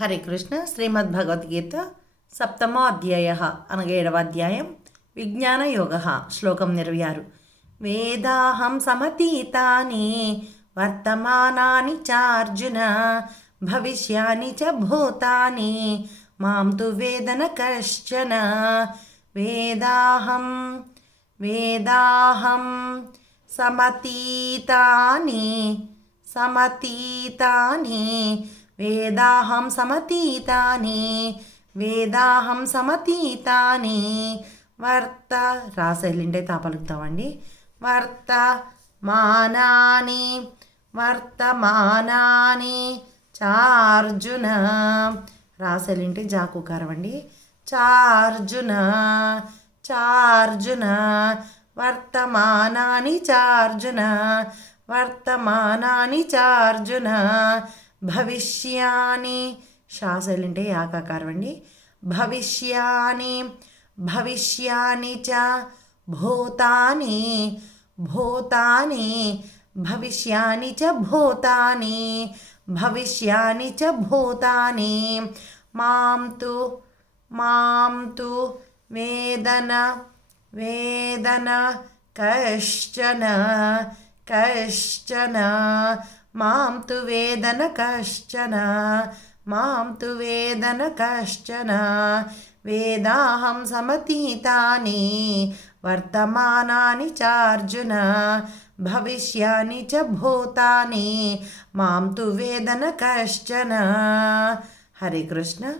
హరే కృష్ణ శ్రీమద్ భగవద్గీత సప్తమో అధ్యాయ అనగా ఏడవ అధ్యాయం విజ్ఞాన యోగ శ్లోకం ఇరవై ఆరు. వేదాహం సమతీతాని వర్తమానాని చార్జున భవిష్యాని చ భూతాని మాం తు వేదన కశ్చన. వేదాహం వేదాహం సమతీతాని సమతీతాని వేదాహం సమతీతాని వేదాహం సమతీతాని. వర్త రాసేళ్ళింటే తాపలుగుతామండి వర్త మానాని వర్తమానాని చార్జున. రాసేలింటే జాకుకారం అండి చార్జున చార్జున. వర్తమానాని చార్జున. వర్తమానాని చార్జున. భవిష్యాని శ్వాసలుంటే యాకాకారం అండి. భవిష్యాని భవిష్యాని చ భూతాని భూతాని భవిష్యాని చ భూతాని భవిష్యాని చ భూతాని. మాం తు మాం తు వేదన వేదన కష్టన కష్టన మాం తు వేదన కశ్చన మాం తు వేదన కశ్చన. వేదాహం సమతీతాని వర్తమానాని చార్జున భవిష్యాని చ భూతాని. మాం తు వేదన కశ్చన. హరే కృష్ణ.